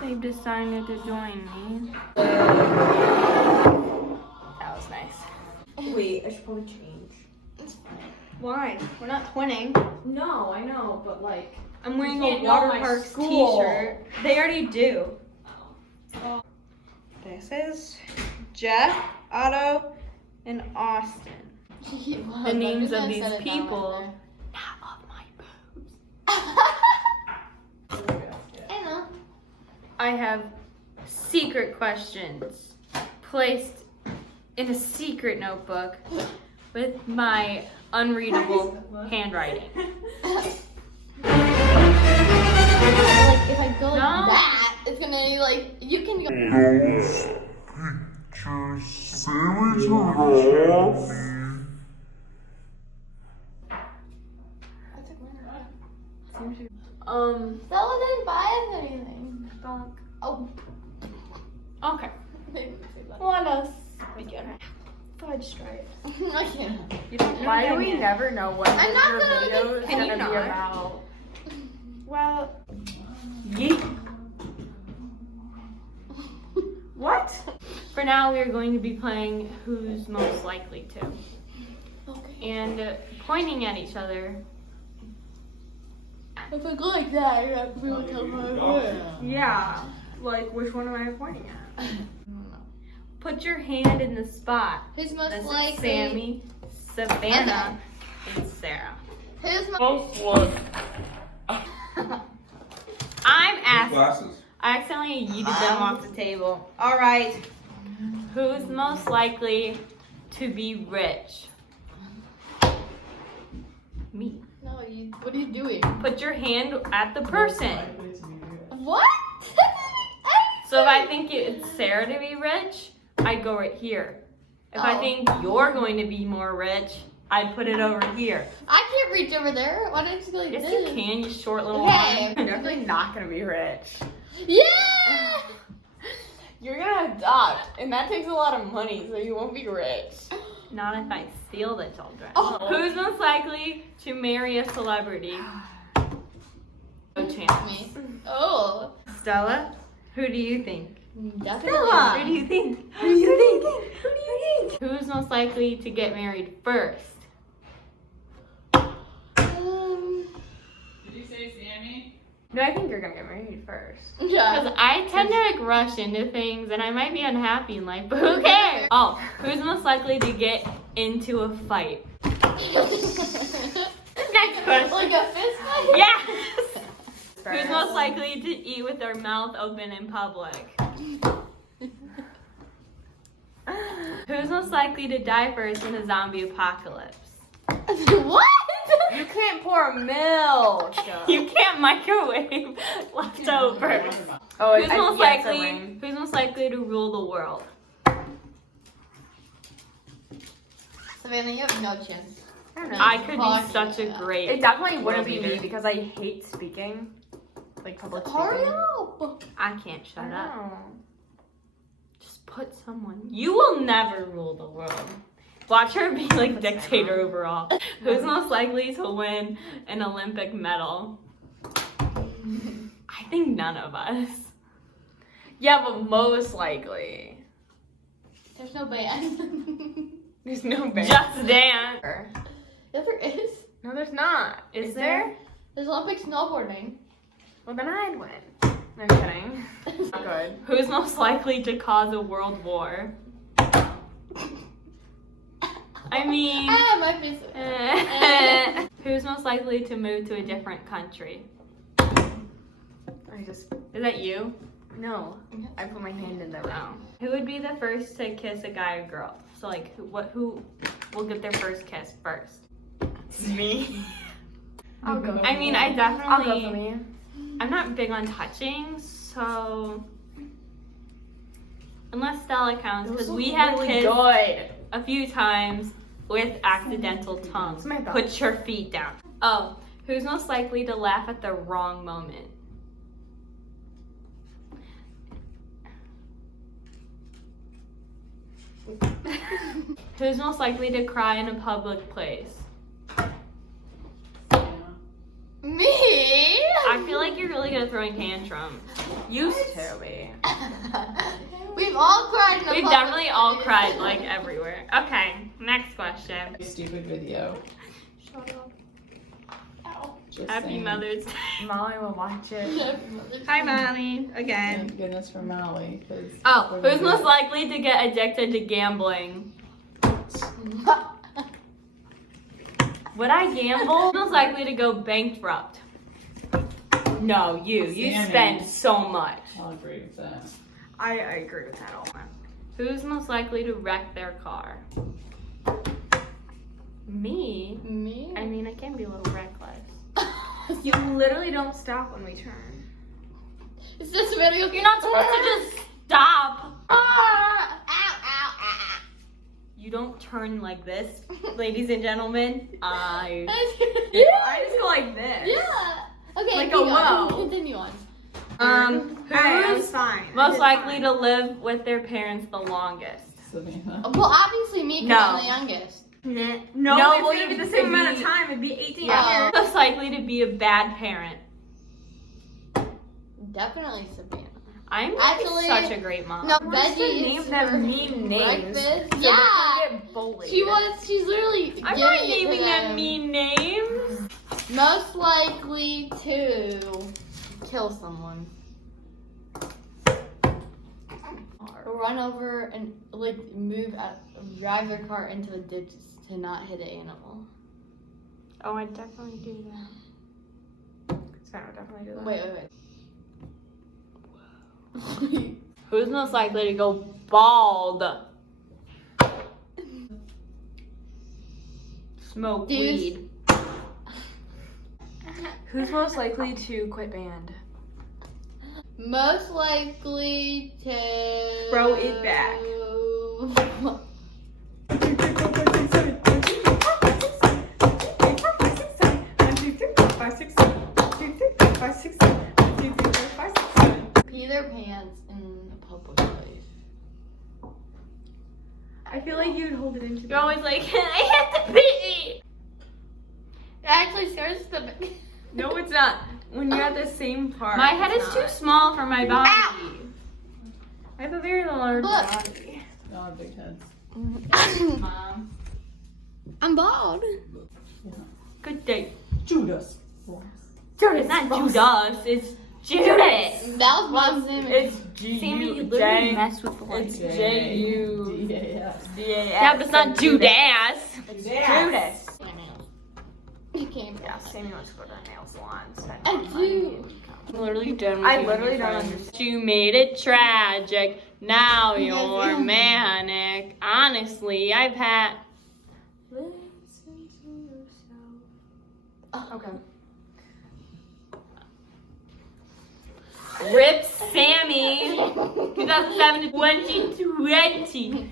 They've decided to join me. That was nice. Wait, I should probably change. Why? We're not twinning. No, I know, but like, I'm wearing You a can't know Water my Parks school. t-shirt. They already do. This is Jeff, Otto, and Austin. The names of these people. Not of my boobs. I know. I have secret questions placed in a secret notebook with my unreadable handwriting. Like if I go like No. that, it's gonna be like you can go. Those pictures say we took off. I took mine. Stella didn't buy us anything. Donk. Oh. Okay. They didn't say that. Let us begin. Fudge stripe. I can't. why do we never know what I'm not your gonna video look is at- Can you gonna be not? about? Well, Yeet. What? for now we are going to be playing Who's Most Likely To. Okay. And pointing at each other. If I go like that, I have to tell my hair. Yeah. Like, which one am I pointing at? Put your hand in the spot. Who's most This is likely? Sammy, Savannah, and Sarah. Who's most Most what? I'm asking. Glasses. I accidentally yeeted them off the table. All right. Who's most likely to be rich? Me. No, what are you doing? Put your hand at the person. What? So if I think it's Sarah to be rich, I'd go right here. If I Oh. think you're going to be more rich, I'd put it over here. I can't reach over there. Why don't you just go like Yes, this? you can, you short little Okay. arm. I'm definitely not gonna be rich. Yeah! You're gonna adopt, and that takes a lot of money, so you won't be rich. Not if I steal the children. Oh. Who's most likely to marry a celebrity? No chance. Me. Oh. Stella, who do you think? Definitely. Who do you think? Who do you think? Who do you think? Who's most likely to get married first? Did you say Sammy? No, I think you're gonna get married first. Because Yeah. I tend to like rush into things and I might be unhappy in life, but who cares? Oh, who's most likely to get into a fight? Next question. Like a fist fight? Yes! Who's most likely to eat with their mouth open in public? Who's most likely to die first in a zombie apocalypse? What? You can't pour milk. You can't microwave leftovers. Oh, Who's most likely to rule the world? Savannah, you have no chance. I could be Fuck such a yeah. great. It definitely wouldn't world be me leader. because I hate speaking, like public speaking. Hurry up! I can't shut I up. know. Just put someone. You will never rule the world. Watch her be like dictator overall. Who's most likely to win an Olympic medal? I think none of us. Yeah, but most likely. There's no band. There's no band. Just Dance. Yeah, there is. No, there's not. Is there? There's Olympic snowboarding. Well, then I'd win. I'm kidding. Not good. Who's most likely to cause a world war? I mean, Ah, my face. who's most likely to move to a different country? I just Is that you? no. I put my hand in the ring. Oh. Who would be the first to kiss a guy or girl? So like, who will get their first kiss first? Me. I'll go. I mean, I I'll go for definitely. me. I'm not big on touching, so unless Stella counts, because we have really kissed good. a few times, with accidental tongue? Samantha. Put your feet down. Oh, who's most likely to laugh at the wrong moment? Who's most likely to cry in a public place? Me? I feel like you're really good at throwing tantrums. Used to be. We've all cried in a We've public definitely all place. cried like everywhere. Okay, next question. Stupid video. Shut up. Ow. Just Happy saying. Mother's Day. Molly will watch it. Hi, Molly. Again. Thank goodness for Molly. Cause Oh, who's most likely to get addicted to gambling? Would I gamble? Who's most likely to go bankrupt? No, you. You Sammy. spend so much. I'll agree with that. I agree with that all. Who's most likely to wreck their car? Me? Me? I mean, I can be a little reckless. You literally don't stop when we turn. Is this video? You're not supposed to just stop. Ah! Ow, ow, ow. You don't turn like this, ladies and gentlemen. I I just go like this. Yeah. Okay. Like keep a going. whoa. Continue on. Hey, I was Who's fine. I most did likely fine. to live with their parents the longest? Savannah. Well, obviously me, because No. I'm the youngest. No, No, it's well, gonna be you the same could amount be- of time. It'd be 18 Yeah. years. Most likely to be a bad parent. Definitely Savannah. I'm Actually, such a great mom. No, What's the Veggie name is them for mean names? breakfast. So Yeah. they're gonna get bullied. She's literally I'm giving not it to naming them them. mean names. Most likely to kill someone. Run over and like drive their car into a ditch to not hit an animal. Oh, I definitely do that. Sarah would definitely do that. Wait. Who's most likely to go bald? Smoke Dude. weed. Who's most likely to quit band? Most likely to Throw it back. Pee their pants in a public place. I feel like you'd hold it into. You're always like, I have to pee. Actually, Sarah's the. No, it's not. When you're at the same part. My head it's is too not. small for my body. Ow! I have a very large Look. body. Y'all have big heads. Mom. I'm bald. Good day. Judas. It's not Judas, it's Judas. That was Mom's image. It's Sammy, you G-U-J. literally mess with the It's lights. J-U. D-A-S. Yeah, but it's not Judas. It's Judas. You can't. Yeah, Sammy wants to go to the nail salon. Spend I more money. do. I'm literally done with I you and literally your don't friends. understand. You made it tragic. Now Yes, you're yeah. manic. Honestly, I've had. Listen to yourself. Okay. Rip Sammy. 2007 to 2020.